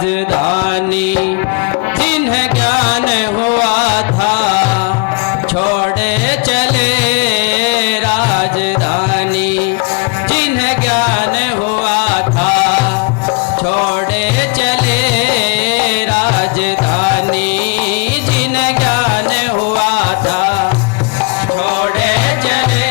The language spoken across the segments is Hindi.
राजधानी जिन्हें ज्ञान हुआ था छोड़े चले राजधानी जिन्हें ज्ञान हुआ था छोड़े चले राजधानी जिन्हें ज्ञान हुआ था छोड़े चले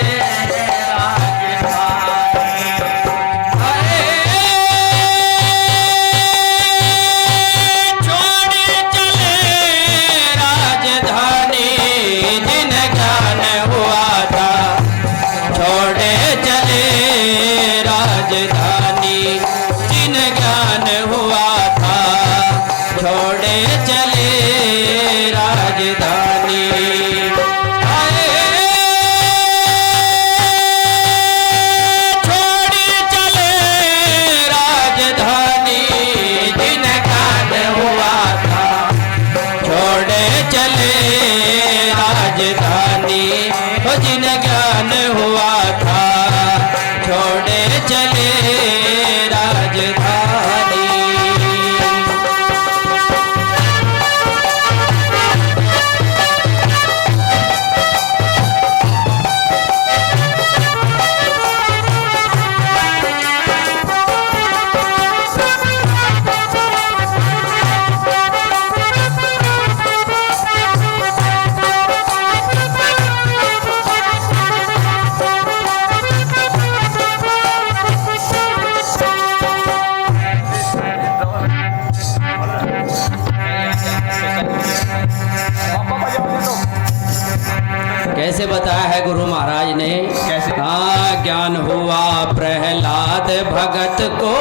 जिन्हें ज्ञान हुआ था छोड़े चले राजधानी। कैसे बताया है गुरु महाराज ने? कैसे? हाँ, ज्ञान हुआ प्रहलाद भगत को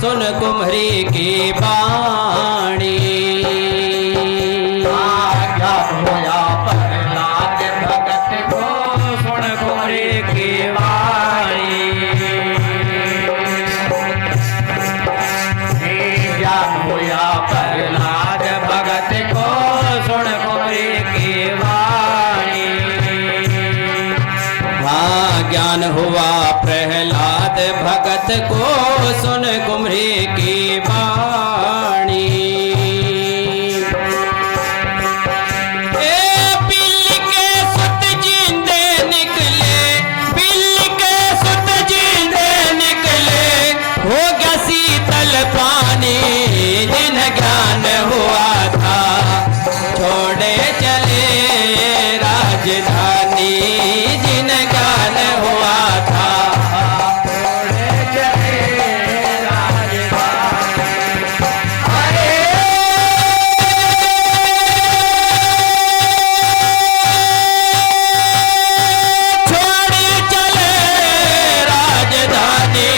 सुन कुम्हरी की बाणी। हाँ, ज्ञान हुआ प्रहलाद भगत को सुन कुम्हरी की बाणी। ज्ञान हुआ प्रहलाद भगत को सुन कुम्हरी की बाणी। ज्ञान हुआ प्रहलाद भगत को सुन कुम्हरी की बाणी। बिल्ली के सुत जींदे निकले, बिल्ली के सुत जींदे निकले, हो गया शीतल पानी जिन्हें ज्ञान हुआ था छोड़े चले राजधानी जिन्हें ज्ञान हुआ था छोड़े चले राजधानी। छोड़े चले राजधानी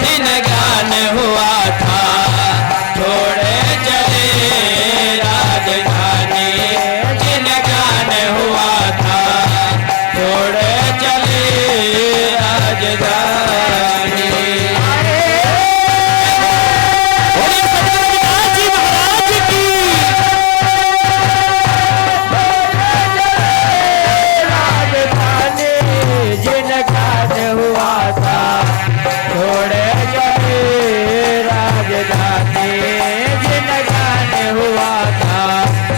जिन्हें ज्ञान हुआ था छोड़े चले राजधानी जिन्हें ज्ञान हुआ था छोड़े चले राजधानी। राजधानी जिन्हें ज्ञान हुआ था छोड़े चले राजधानी जिन्हें ज्ञान हुआ था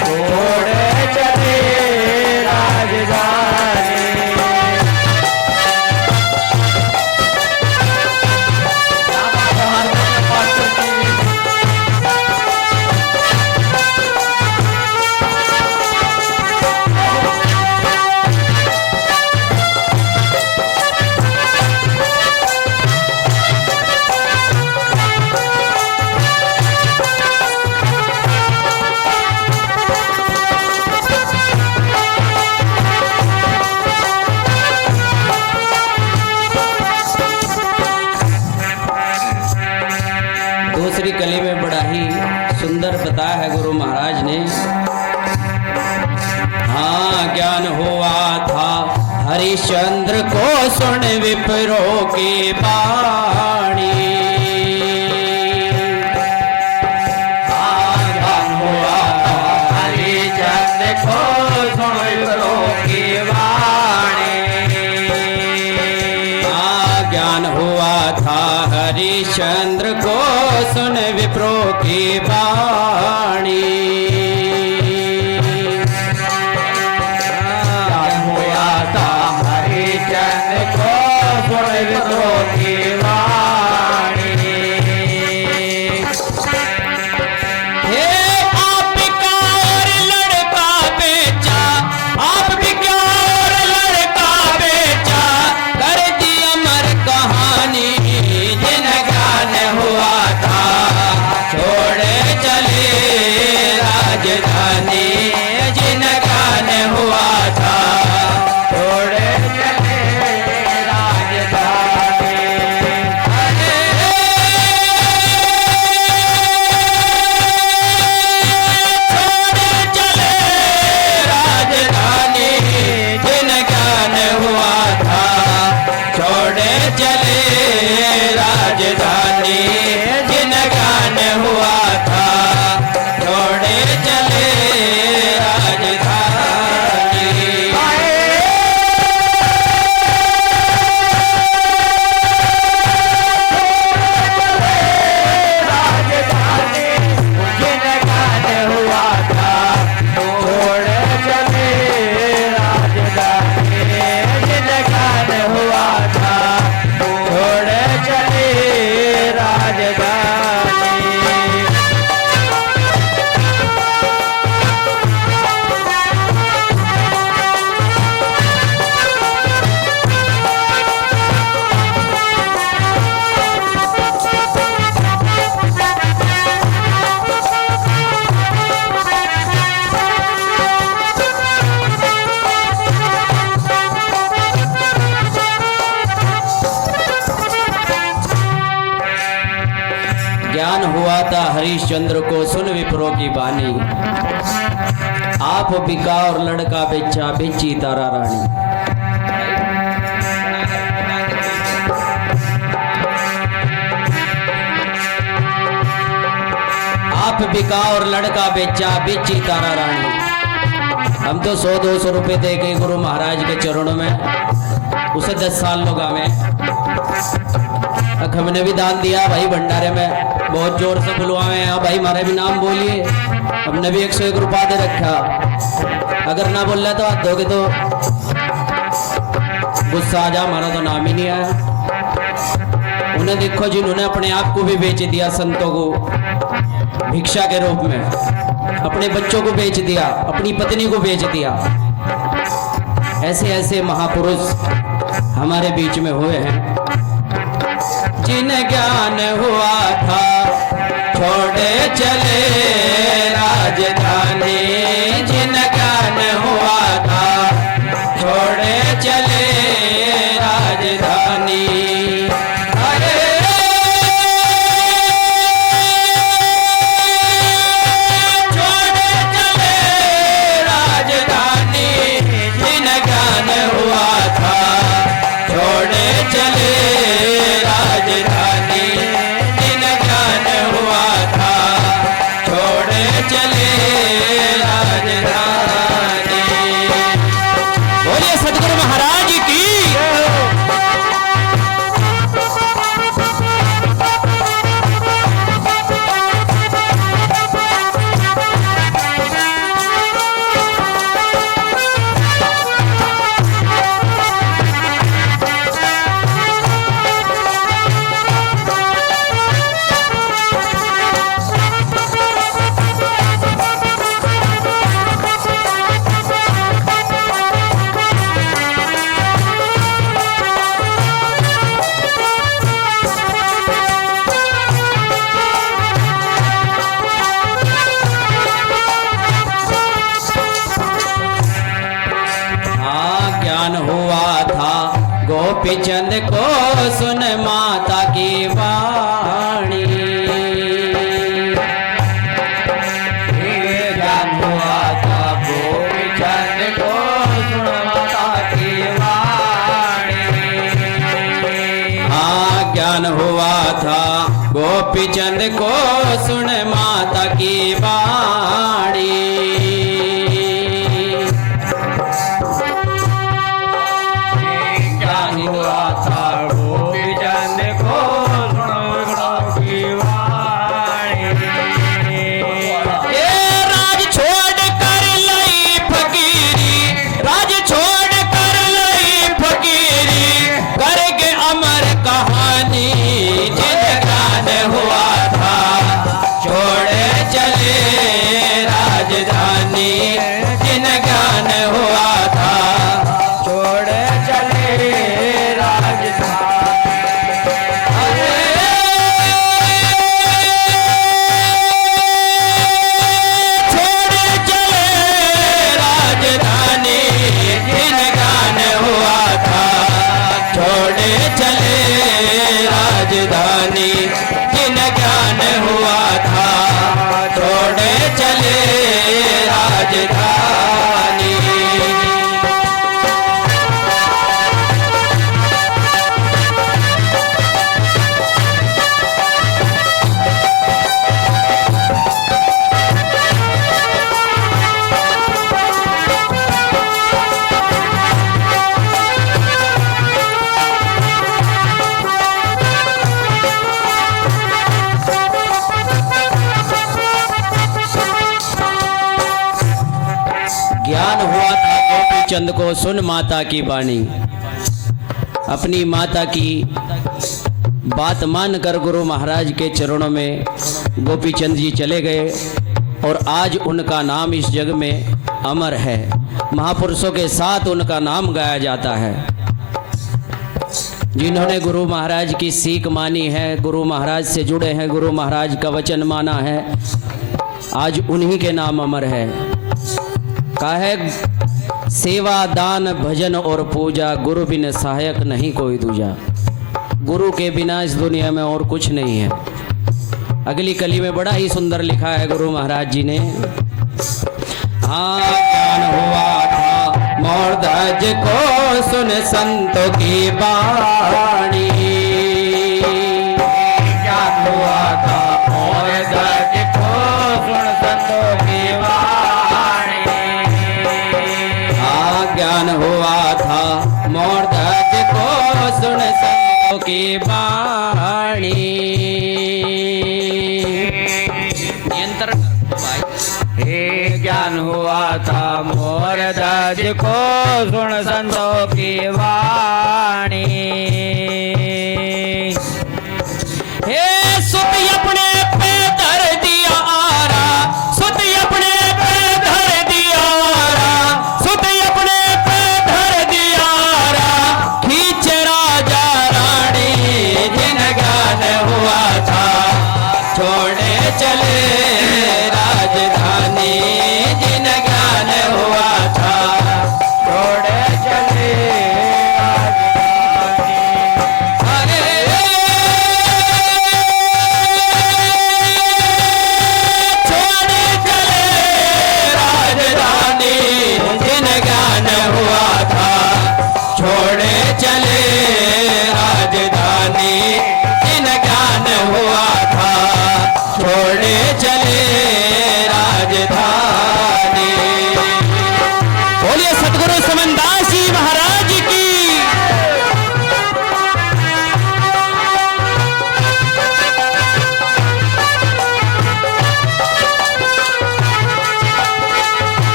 छोड़े चले राजधानी। दूसरी कली में बड़ा ही सुंदर बताया है गुरु महाराज ने। हाँ, ज्ञान हुआ था हरिश्चंद्र को सुन विप्रों की बाणी। हाँ, ज्ञान हुआ हरिश्चंद्र को सुन विप्रों की बाणी। हाँ, ज्ञान हुआ था हरिश्चंद्र को सुन सुन विप्रो की वाणी। ज्ञान हुआ था हरिश्चंद्र को सुन विप्रो की वाणी। आप बिका और लड़का बेचा, बेची तारा रानी। आप बिका और लड़का बेचा, बेची तारा रानी। हम तो 100-200 रुपए दे के गुरु महाराज के चरणों में उसे 10 साल लोग में हमने भी दान दिया भाई। भंडारे में बहुत जोर से बुलवावे हैं भाई, हमारे भी नाम बोलिए। हमने भी 101 रुपया दे रखा। अगर ना बोल रहे तो हाथ दोगे तो गुस्सा आ जा, हमारा तो नाम ही नहीं आया। उन्हें देखो जिन्होंने अपने आप को भी बेच दिया संतों को भिक्षा के रूप में, अपने बच्चों को बेच दिया, अपनी पत्नी को बेच दिया। ऐसे ऐसे महापुरुष हमारे बीच में हुए हैं। जिन ज्ञान हुआ था छोड़े चले राजधानी। जिन ज्ञान हुआ था छोड़े चले राजधानी। अरे छोड़े चले राजधानी। जिन ज्ञान हुआ था छोड़े चले राजधानी। जिन ज्ञान हुआ था छोड़े चले राजधानी। बोलिए सतगुरु महाराज की। गोपी चंद को सुन माता की वाणी। ज्ञान हुआ था गोपी चंद को सुन माता की वाणी। हाँ ज्ञान हुआ था गोपी चंद को सुन माता की वाणी। चंद को सुन माता की वाणी। अपनी माता की बात मानकर गुरु महाराज के चरणों में गोपी चंद जी चले गए और आज उनका नाम इस जग में अमर है। महापुरुषों के साथ उनका नाम गाया जाता है। जिन्होंने गुरु महाराज की सीख मानी है, गुरु महाराज से जुड़े हैं, गुरु महाराज का वचन माना है, आज उन्हीं के नाम अमर है। कहा है सेवा दान भजन और पूजा, गुरु बिन सहायक नहीं कोई दूजा। गुरु के बिना इस दुनिया में और कुछ नहीं है। अगली कली में बड़ा ही सुंदर लिखा है गुरु महाराज जी ने। हाँ ज्ञान हुआ था मोर ध्वज को सुन संतों की वाणी। ज्ञान हुआ था मोर ध्वज को सुन संतों की वाणी। हाँ ज्ञान हुआ था मोर ध्वज को सुन संतों की वाणी। ज्ञान हुआ था मोर ध्वज को सुन संतों की वाणी। हे सुत अपने पे धर दिया आरा, सुत अपने पे धर दिया आरा, सुत अपने पे धर दिया आरा। खींच राजा रानी जिन ज्ञान हुआ था, छोड़े चले राजधानी।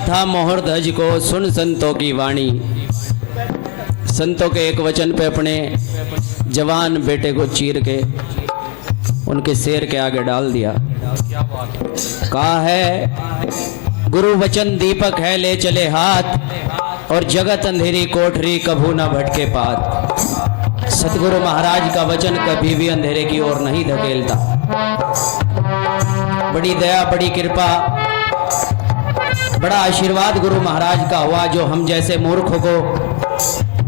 था मोहर ध्वज को सुन संतों की वाणी। संतों के एक वचन पे अपने जवान बेटे को चीर के उनके शेर के आगे डाल दिया। कहा है गुरु वचन दीपक है ले चले हाथ, और जगत अंधेरी कोठरी कभू न भटके पात। सतगुरु महाराज का वचन कभी भी अंधेरे की ओर नहीं धकेलता। बड़ी दया, बड़ी कृपा, बड़ा आशीर्वाद गुरु महाराज का हुआ, जो हम जैसे मूर्खों को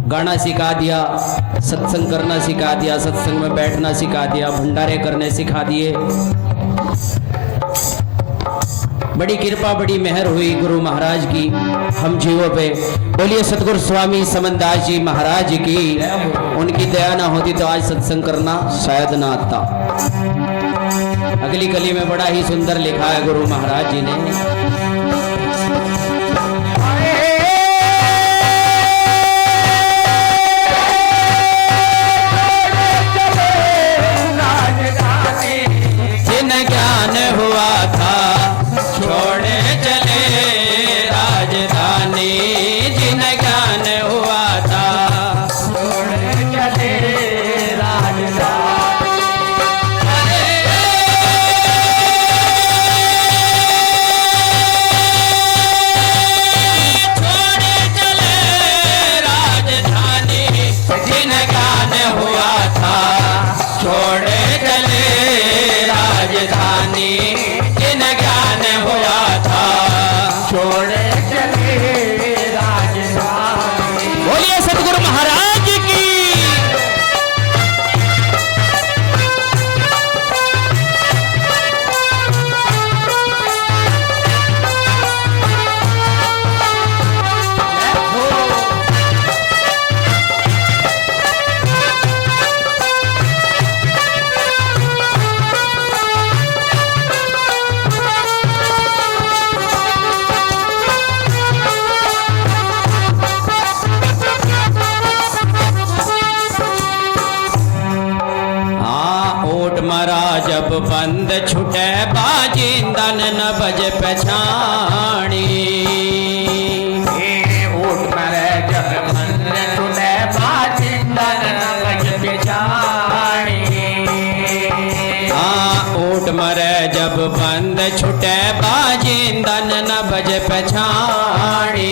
गाना सिखा दिया, सत्संग करना सिखा दिया, सत्संग में बैठना सिखा दिया, भंडारे करने सिखा दिए। बड़ी कृपा, बड़ी मेहर हुई गुरु महाराज की हम जीवों पे। बोलिए सतगुरु स्वामी समनदास जी महाराज की। उनकी दया ना होती तो आज सत्संग करना शायद ना आता। अगली कली में बड़ा ही सुंदर लिखा है गुरु महाराज जी ने। ज्ञान हुआ था छोड़े चले राजधानी, जिन ज्ञान हुआ था छोड़े चले राजधानी। बाजिंदन न बज पछाणी ऊट मरे जब बंद छुटे बाजिंदन न बज पछाणी ऊट मरे जब बंद छुटे बाजिंदन न बज पछाणी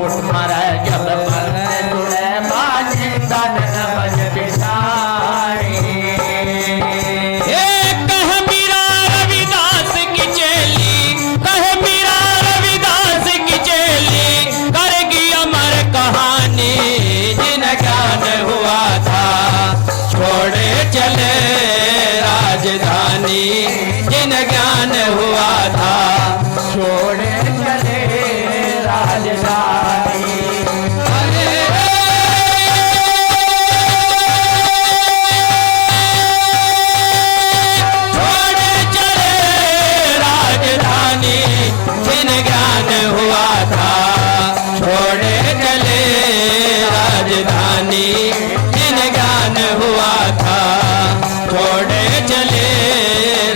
ऊट मरे जब बंद छुटे बाजिंदन न बज पछाणी कह मीरा रविदास की चेली कह मीरा रविदास की चेली करेगी अमर कहानी जिन ज्ञान हुआ था छोड़े चले राजधानी जिन ज्ञान हुआ था छोड़े चले राजधानी छोड़े चले राजधानी जिन ज्ञान हुआ था छोड़े चले राजधानी जिन ज्ञान हुआ था छोड़े चले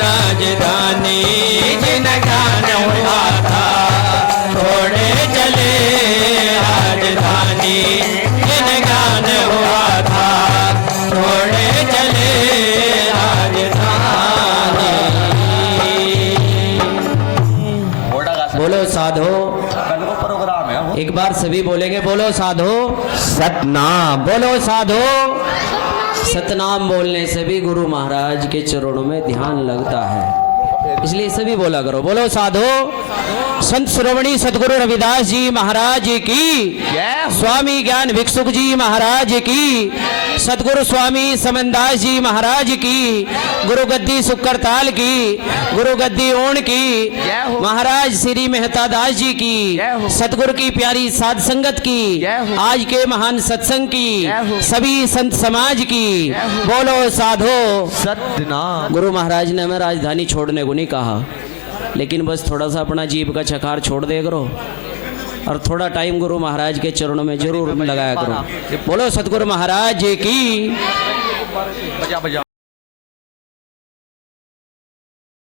राजधानी जिन ज्ञान हुआ था छोड़े चले राजधानी जिन ज्ञान हुआ था छोड़े चले राजधानी बोलो साधो कल को प्रोग्राम है एक बार सभी बोलेंगे बोलो साधो सतनाम बोलो साधो सतनाम बोलने से भी गुरु महाराज के चरणों में ध्यान लगता है इसलिए सभी बोला करो बोलो साधो संत श्रोमणी सतगुरु रविदास जी महाराज की स्वामी ज्ञान भिक्षुक जी महाराज की सतगुरु स्वामी समनदास जी महाराज की गुरु गद्दी सुक्करताल की गुरु गद्दी ओण की महाराज श्री मेहता दास जी की सतगुरु की प्यारी साध संगत की आज के महान सत्संग की सभी संत समाज की बोलो साधो सतनाम गुरु महाराज ने हमें राजधानी छोड़ने को नहीं कहा लेकिन बस थोड़ा सा अपना जीभ का छकार छोड़ दे करो और थोड़ा टाइम गुरु महाराज के चरणों में जरूर लगाया करो बोलो सतगुरु महाराज की बजा बजा